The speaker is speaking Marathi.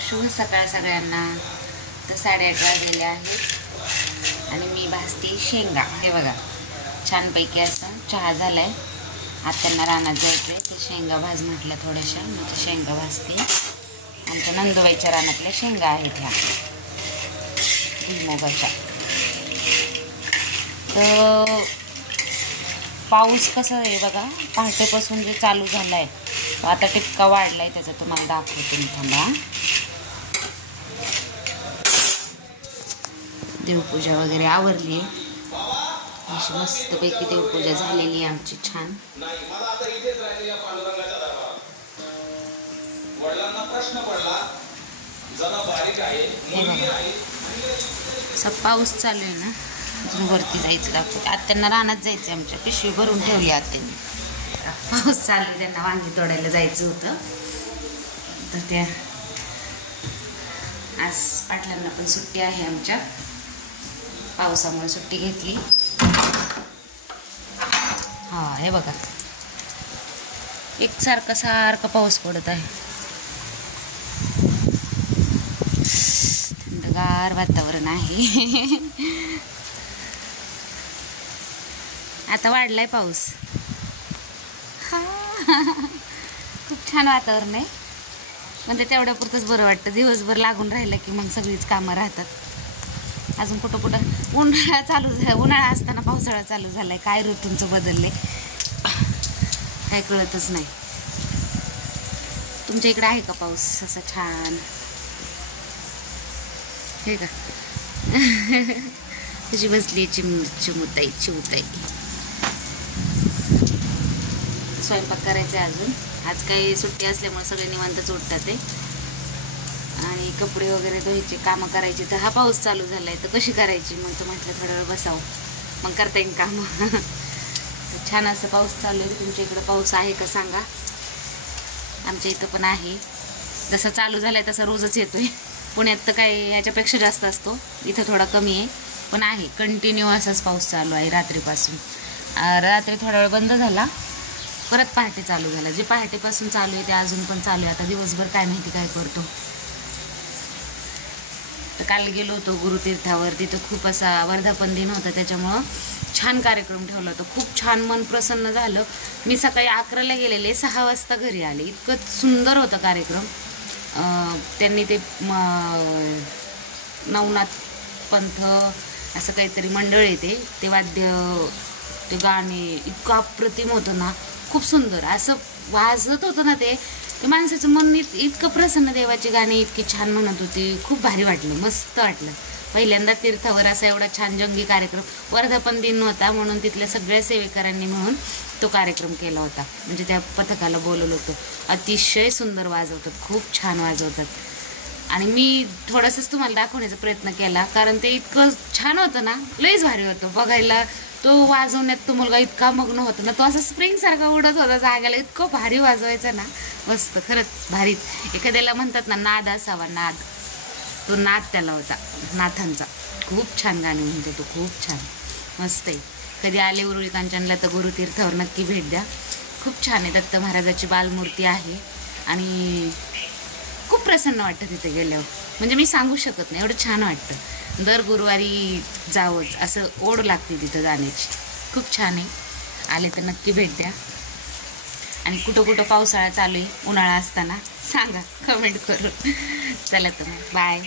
शुभ सकाळ सगळ्यांना। तर 8:30 वाजलेले आहेत आणि मी भाजते शेंगा। हे बघा छानपैकी असं चहा झालाय। आता त्यांना रानात जायचंय, ते शेंगा भाज म्हटलं थोड्याशा, मग शेंगा भाजते। आमच्या नंदुबाईच्या रानातल्या शेंगा आहेत ह्या भुईमुगाच्या। तर पाऊस कसा आहे बघा, पहाटेपासून जे चालू झालाय, आता टिपका वाढलाय, त्याचा तुम्हाला दाखवते मी, थांबा। देवपूजा वगैरे आवरली आहे, अशी मस्तपैकी देवपूजा झालेली आहे आमची छान। असा पाऊस चालू आहे ना, वरती जायचं दाखवते। आज त्यांना रानात जायचं, आमच्या पिशवी भरून ठेवली आत्याने। पाऊस चालू, त्यांना वांगी तोडायला जायचं होतं, तर त्या आज पाटलांना पण सुट्टी आहे आमच्या, पावसामुळे सुट्टी घेतली। हा हे बघा सारखा पाऊस पडत आहे, थंडगार वातावरण आहे। आता वाढलाय पाऊस, खूप छान वातावरण आहे, म्हणजे तेवढ्या पुरतच बरं वाटतं। दिवसभर लागून राहिलं की मग सगळीच कामं राहतात। अजून कुठं उन्हाळा चालू झाला, उन्हाळा असताना पावसाळा चालू झालाय, काय ऋतूंचं बदलले काय कळतच नाही। तुमच्या इकडे आहे का पाऊस असं छान? हे का तुझी बसली चिमुताई। स्वयंपाक करायचा अजून, आज काही सुट्टी असल्यामुळे सगळे निवांतच उठतात ते, आणि कपडे वगैरे धुवायचे, कामं करायची। तर हा पाऊस चालू झालाय तर कशी करायची, मग तो म्हटलं थोडा वेळ बसावं, मग करता येईल कामं। तर छान असं पाऊस चालू आहे। तुमच्या इकडं पाऊस आहे का सांगा? आमच्या इथं पण आहे, जसं चालू झालाय तसं रोजच येतोय। पुण्यात तर काय याच्यापेक्षा जास्त असतो, इथं थोडा कमी आहे, पण आहे कंटिन्यू असाच पाऊस चालू आहे रात्रीपासून। रात्री थोडा वेळ बंद झाला, परत पहाटे चालू झाला। जे पहाटेपासून चालू आहे ते अजून पण चालू आहे। आता दिवसभर काय माहिती काय करतो। तर काल गेलो होतो गुरुतीर्थावर, तिथं खूप असा वर्धापन दिन होता, त्याच्यामुळं छान कार्यक्रम ठेवला होता, खूप छान, मन प्रसन्न झालं। मी सकाळी 11ला गेलेले, 6 वाजता घरी आले, इतकं सुंदर होता कार्यक्रम। त्यांनी ते नवनाथ पंथ असं काहीतरी मंडळ येते, ते वाद्य, ते गाणे इतकं अप्रतिम होतं ना, खूप सुंदर असं वाजत होतं ना, ते माणसाचं मन इतकं प्रसन्न, देवाची गाणी इतकी छान म्हणत होती, खूप भारी वाटलं, मस्त वाटलं। पहिल्यांदा तीर्थावर असा एवढा छान जंगी कार्यक्रम, वर्धापन दिन होता म्हणून तिथल्या सगळ्या सेवेकरांनी मिळून तो कार्यक्रम केला होता, म्हणजे त्या पथकाला बोलवलं होतं। अतिशय सुंदर वाजवतात, खूप छान वाजवतात, आणि मी थोडंसंच तुम्हाला दाखवण्याचा प्रयत्न केला, कारण ते इतकं छान होतं ना, लयच भारी होतं बघायला। तो वाजवण्यात तो मुलगा इतका मग्न होता ना, तो असं स्प्रिंगसारखा उडत होता जागाला, इतकं भारी वाजवायचं ना, मस्त, खरंच भारीच। एखाद्याला म्हणतात ना नाद असावा, नाद, तो नाद त्याला होता, नाथांचा। खूप छान गाणे म्हणतो तो, खूप छान, मस्त आहे। कधी आले उरुळी कांचनला तर गुरुतीर्थावर नक्की भेट द्या, खूप छान आहे। दत्त महाराजाची बालमूर्ती आहे, आणि खूप प्रसन्न वाटतं तिथे गेल्यावर, म्हणजे मी सांगू शकत नाही, एवढं छान वाटतं। दर गुरुवारी जावंच असं ओढ लागते तिथं जाण्याची, खूप छान आहे। आले तर नक्की भेट द्या। आणि कुठं पावसाळा चालू आहे, उन्हाळा असताना सांगा कमेंट करून। चला तर बाय।